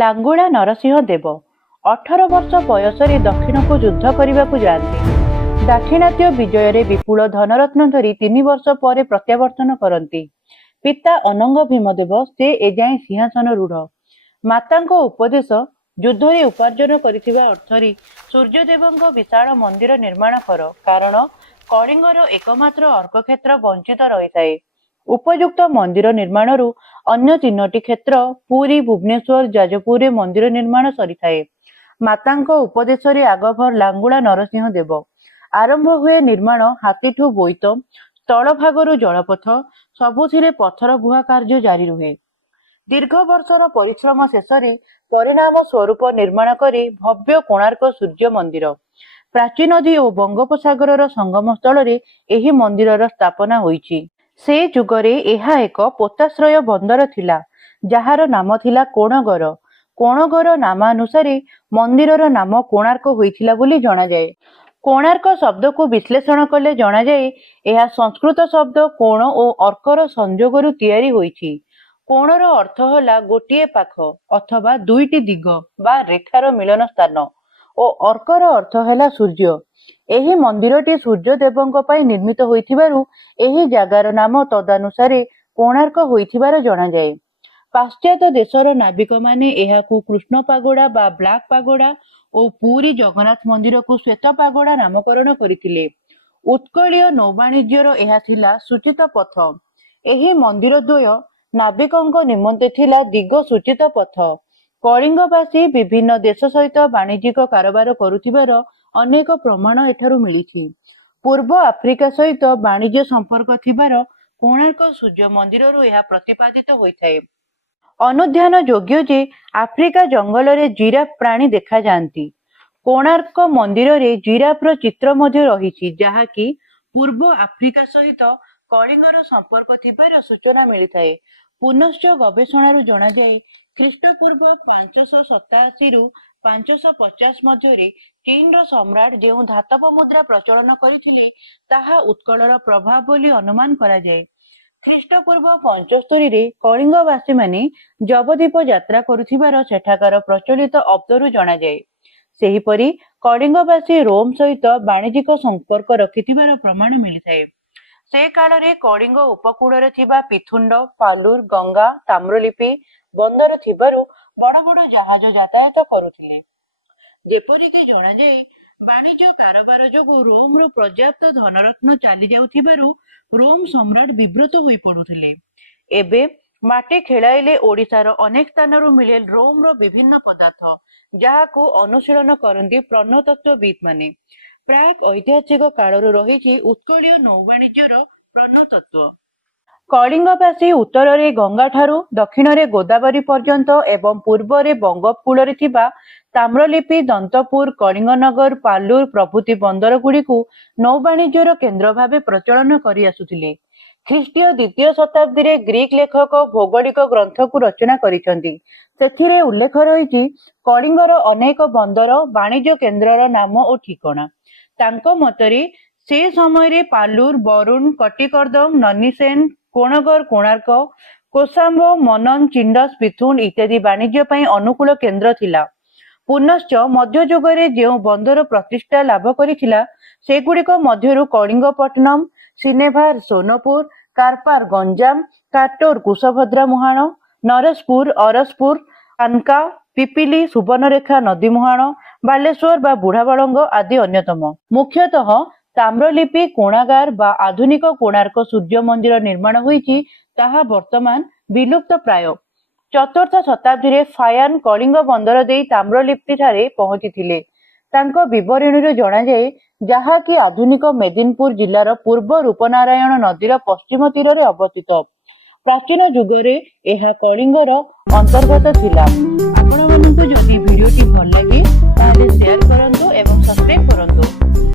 ଲାଙ୍ଗୁଳା ନରସିଂହ ଦେବ 18 ବର୍ଷ ବୟସରେ ଦକ୍ଷିଣକୁ ଯୁଦ୍ଧ କରିବାକୁ ଯାଆନ୍ତି। ଦାକ୍ଷିଣାତ୍ୟ ବିଜୟରେ ବିପୁଳ ଧନରତ୍ନ ଧରି 3 ବର୍ଷ ପରେ ପ୍ରତ୍ୟାବର୍ତ୍ତନ କରନ୍ତି। ପିତା ଅନଙ୍ଗ ଭୀମଦେବ ସେ ଏଯାଏଁ ସିଂହାସନ ରୂଢ଼। ମାତାଙ୍କ ଉପଦେଶ, ଯୁଦ୍ଧରେ ଉପାର୍ଜନ କରିଥିବା ଅର୍ଥରେ ସୂର୍ଯ୍ୟଦେବଙ୍କ ବିଶାଳ ମନ୍ଦିର ନିର୍ମାଣ କର, କାରଣ କଳିଙ୍ଗର ଏକମାତ୍ର ଅର୍କକ୍ଷେତ୍ର ବଞ୍ଚିତ ରହିଥାଏ। ଉପଯୁକ୍ତ ମନ୍ଦିର ନିର୍ମାଣରୁ ଅନ୍ୟ 3ଟି କ୍ଷେତ୍ର ପୁରୀ, ଭୁବନେଶ୍ୱର, ଯାଜପୁରରେ ମନ୍ଦିର ନିର୍ମାଣ ସରିଥାଏ। ମାତାଙ୍କ ଉପଦେଶରେ ଆଗଭର ଲାଙ୍ଗୁଳା ନରସିଂହ ଦେବ। ଆରମ୍ଭ ହୁଏ ନିର୍ମାଣ। ହାତୀଠୁ ବୋଇତ, ସ୍ଥଳଭାଗରୁ ଜଳପଥ, ସବୁଥିରେ ପଥର ବୁହା କାର୍ଯ୍ୟ ଜାରି ରୁହେ। ଦୀର୍ଘ ବର୍ଷର ପରିଶ୍ରମ ଶେଷରେ ପରିଣାମ ସ୍ୱରୂପ ନିର୍ମାଣ କରି ଭବ୍ୟ କୋଣାର୍କ ସୂର୍ଯ୍ୟ ମନ୍ଦିର। ପ୍ରାଚୀ ନଦୀ ଓ ବଙ୍ଗୋପସାଗରର ସଙ୍ଗମ ସ୍ଥଳରେ ଏହି ମନ୍ଦିରର ସ୍ଥାପନା ହୋଇଛି। ସେ ଯୁଗରେ ଏହା ଏକ ପୋତାଶ୍ରୟ ବନ୍ଦର ଥିଲା, ଯାହାର ନାମ ଥିଲା କୋଣଗର। କୋଣଗର ନାମାନୁସାରେ ମନ୍ଦିରର ନାମ କୋଣାର୍କ ହୋଇଥିଲା ବୋଲି ଜଣାଯାଏ। କୋଣାର୍କ ଶବ୍ଦକୁ ବିଶ୍ଳେଷଣ କଲେ ଜଣାଯାଏ, ଏହା ସଂସ୍କୃତ ଶବ୍ଦ କୋଣ ଓ ଅର୍କର ସଂଯୋଗରୁ ତିଆରି ହୋଇଛି। କୋଣର ଅର୍ଥ ହେଲା ଗୋଟିଏ ପାଖ ଅଥବା 2ଟି ଦିଗ ବା ରେଖାର ମିଳନ ସ୍ଥାନ ଓ ଅର୍କର ଅର୍ଥ ହେଲା ସୂର୍ଯ୍ୟ। ଏହି ମନ୍ଦିରଟି ସୂର୍ଯ୍ୟଦେବଙ୍କ ପାଇଁ ନିର୍ମିତ ହୋଇଥିବାରୁ ଏହି ଜାଗାର ନାମ ତଦାନୁସାରେ କୋଣାର୍କ ହୋଇଥିବାର ଜଣାଯାଏ। ପାଶ୍ଚାତ୍ୟ ଦେଶର ନାବିକମାନେ ଏହାକୁ କୃଷ୍ଣ ପାଗୋଡା ବା ବ୍ଲାକ୍ ପାଗୋଡା ଓ ପୁରୀ ଜଗନ୍ନାଥ ମନ୍ଦିରକୁ ଶ୍ୱେତ ପାଗୋଡା ନାମକରଣ କରିଥିଲେ। ଉତ୍କଳୀୟ ନୌବାଣିଜ୍ୟର ଏହା ଥିଲା ସୂଚିତ ପଥ। ଏହି ମନ୍ଦିର ଦ୍ୱୟ ନାବିକଙ୍କ ନିମନ୍ତେ ଥିଲା ଦିଗ ସୂଚିତ ପଥ। କଳିଙ୍ଗବାସୀ ବିଭିନ୍ନ ଦେଶ ସହିତ ବାଣିଜ୍ୟିକ କାରବାର କରୁଥିବାର ଅନେକ ପ୍ରମାଣ ଏଠାରୁ ମିଳିଛି। ପୂର୍ବ ଆଫ୍ରିକା ସହିତ ବାଣିଜ୍ୟ ସମ୍ପର୍କ ଥିବାର କୋଣାର୍କ ସୂର୍ଯ୍ୟ ମନ୍ଦିରରୁ ଏହା ପ୍ରତିପାଦିତ ହୋଇଥାଏ। ଅନୁଧ୍ୟାନ ଯୋଗ୍ୟ ଯେ ଆଫ୍ରିକା ଜଙ୍ଗଲରେ ଜିରାଫ ପ୍ରାଣୀ ଦେଖାଯାଆନ୍ତି। କୋଣାର୍କ ମନ୍ଦିରରେ ଜିରାଫର ଚିତ୍ର ମଧ୍ୟ ରହିଛି, ଯାହାକି ପୂର୍ବ ଆଫ୍ରିକା ସହିତ କଳିଙ୍ଗର ସମ୍ପର୍କ ଥିବାର ସୂଚନା ମିଳିଥାଏ। ପୁନଶ୍ଚ ଗବେଷଣାରୁ ଜଣାଯାଏ, ଖ୍ରୀଷ୍ଟପୂର୍ବ 587ରୁ 550 ମଧ୍ୟରେ ଚୀନର ସମ୍ରାଟ ଯେଉଁ ଧାତବ ମୁଦ୍ରା ପ୍ରଚଳନ କରିଥିଲେ, ତାହା ଉତ୍କଳର ପ୍ରଭାବ ବୋଲି ଅନୁମାନ କରାଯାଏ। ଖ୍ରୀଷ୍ଟପୂର୍ବ 75ରେ କଳିଙ୍ଗବାସୀମାନେ ଜବଦ୍ୱୀପ ଯାତ୍ରା କରୁଥିବାର ସେଠାକାର ପ୍ରଚଳିତ ଅବ୍ଦରୁ ଜଣାଯାଏ। ସେହିପରି କଳିଙ୍ଗବାସୀ ରୋମ ସହିତ ବାଣିଜ୍ୟିକ ସମ୍ପର୍କ ରଖିଥିବାର ପ୍ରମାଣ ମିଳିଥାଏ। ସେ କାଳରେ କଳିଙ୍ଗ ଉପକୂଳରେ ଥିବା ପିଥୁଣ୍ଡ, ପାଲୁର, ଗଙ୍ଗା, ତାମ୍ରଲିପ୍ତି ବନ୍ଦର ଥିବାରୁ ବଡ଼ ବଡ଼ ଜାହାଜ ଯାତାୟାତ କରୁଥିଲେ। ଯେପରିକି ଜଣାଯାଏ, ବାଣିଜ୍ୟ କାରବାର ଯୋଗୁଁ ରୋମରୁ ପର୍ଯ୍ୟାପ୍ତ ଧନରତ୍ନ ଚାଲି ଯାଉଥିବାରୁ ରୋମ ସମ୍ରାଟ ବିବ୍ରତ ହୋଇ ପଡୁଥିଲେ। ଏବେ ମାଟି ଖେଳାଇଲେ ଓଡ଼ିଶାର ଅନେକ ସ୍ଥାନରୁ ମିଳେ ରୋମର ବିଭିନ୍ନ ପଦାର୍ଥ, ଯାହାକୁ ଅନୁଶୀଳନ କରନ୍ତି ପ୍ରତ୍ନତତ୍ତ୍ୱବିତ୍ମାନେ। ପ୍ରାକ୍ ଐତିହାସିକ କାଳରୁ ରହିଛି ଉତ୍କଳୀୟ ନୌବାଣିଜ୍ୟର ପ୍ରତ୍ନତତ୍ତ୍ୱ। କଳିଙ୍ଗବାସୀ ଉତ୍ତରରେ ଗଙ୍ଗାଠାରୁ ଦକ୍ଷିଣରେ ଗୋଦାବରୀ ପର୍ଯ୍ୟନ୍ତ ଏବଂ ପୂର୍ବରେ ବଙ୍ଗୋପକୂଳରେ ଥିବା ତାମ୍ରଲିପ୍ତି, ଦନ୍ତପୁର, କଳିଙ୍ଗନଗର, ପାଲୁର ପ୍ରଭୃତି ବନ୍ଦରଗୁଡ଼ିକୁ ନୌବାଣିଜ୍ୟର କେନ୍ଦ୍ର ଭାବେ ପ୍ରଚଳନ କରି ଆସୁଥିଲେ। ଖ୍ରୀଷ୍ଟୀୟ 2ୟ ଶତାବ୍ଦୀରେ ଗ୍ରୀକ ଲେଖକ ଭୌଗୋଳିକ ଗ୍ରନ୍ଥକୁ ରଚନା କରିଛନ୍ତି। ସେଥିରେ ଉଲ୍ଲେଖ ରହିଛି କଳିଙ୍ଗର ଅନେକ ବନ୍ଦର, ବାଣିଜ୍ୟ କେନ୍ଦ୍ରର ନାମ ଓ ଠିକଣା। ତାଙ୍କ ମତରେ ସେ ସମୟରେ ପାଲୁର, ବରୁଣ, କଟିକର୍ଦ୍ଦମ, ନନିସେନ, କୋଣଗର, କୋଣାର୍କ, କୋଶାମ୍ବ, ମନନ, ଚିଣ୍ଡସ, ପିଥୁଣ୍ଡ ଇତ୍ୟାଦି ବାଣିଜ୍ୟ ପାଇଁ ଅନୁକୂଳ କେନ୍ଦ୍ର ଥିଲା। ପୁନଶ୍ଚ ମଧ୍ୟଯୁଗରେ ଯେଉଁ ବନ୍ଦର ପ୍ରତିଷ୍ଠା ଲାଭ କରିଥିଲା, ସେଗୁଡ଼ିକ ମଧ୍ୟରୁ କଳିଙ୍ଗପଟ୍ଟନମ, ସିନେଭାର ସୋନପୁର, କାରପାର ଗଞ୍ଜାମ, କାଟୋର କୁଶଭଦ୍ରା ମୁହାଣ, ନରେଶପୁର, ଅରସପୁର, କାନକା, ପିପିଲି, ସୁବର୍ଣ୍ଣରେଖା ନଦୀ ମୁହାଣ, ବାଲେଶ୍ୱର ବା ବୁଢ଼ାବଳଙ୍ଗ ଆଦି ଅନ୍ୟତମ। ମୁଖ୍ୟତଃ ତାମ୍ରଲିପ୍ତି କୋଣାଗାର ବା ଆଧୁନିକ କୋଣାର୍କ ସୂର୍ଯ୍ୟ ମନ୍ଦିର ନିର୍ମାଣ ହୋଇଛି, ତାହା ବର୍ତ୍ତମାନ ବିଲୁପ୍ତ ପ୍ରାୟ। 4ର୍ଥ ଶତାବ୍ଦୀରେ ଫାୟାନ କଳିଙ୍ଗ ବନ୍ଦର ଦେଇ ତାମ୍ରଲିପ୍ତିଠାରେ ପହଞ୍ଚିଥିଲେ। ତାଙ୍କ ବିବରଣୀରୁ ଜଣାଯାଏ, ଯାହାକି ଆଧୁନିକ ମେଦିନପୁର ଜିଲ୍ଲାର ପୂର୍ବ ରୂପନାରାୟଣ ନଦୀର ପଶ୍ଚିମ ତୀରରେ ଅବସ୍ଥିତ। ପ୍ରାଚୀନ ଯୁଗରେ ଏହା କଳିଙ୍ଗର ଅନ୍ତର୍ଗତ ଥିଲା। ଆପଣମାନଙ୍କୁ ଯଦି ଭିଡ଼ିଓଟି ଭଲ ଲାଗେ ତାହେଲେ ସେୟାର କରନ୍ତୁ ଏବଂ ସବସ୍କ୍ରାଇବ କରନ୍ତୁ।